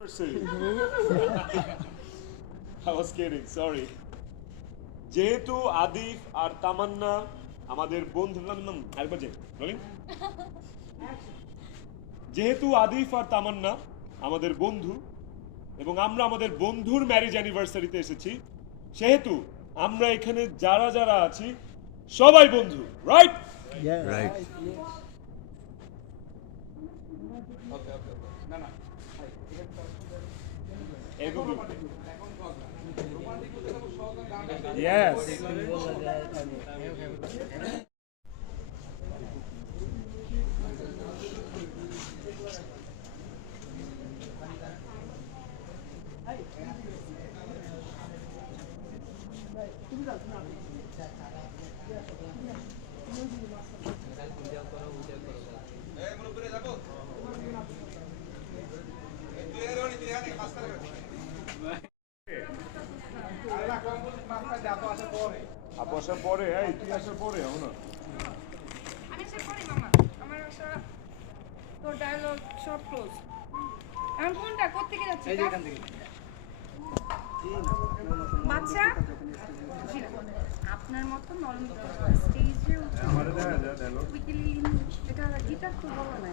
Sorry. যেহেতু আদিফ আর তামান্না আমাদের বন্ধু নাম নাম আরেকবার যেহেতু আদিফ আর তামান্না আমাদের বন্ধু এবং আমরা আমাদের বন্ধুর ম্যারেজ অ্যানিভার্সারিতে এসেছি সেহেতু আমরা এখানে যারা যারা আছি সবাই বন্ধু রাইট রাইট এরকম Yes. আপু আসার পরে এই তুই আসার পরে হও না আমি আসার পরে মামা। আমার আসা তোর ডায়লগ সব ক্লোজ এখন কোনটা? কোথেকে যাচ্ছে? বাচ্চা? আপনার মতো নরম স্টেজে উঠে এটা গিটার তো বলো না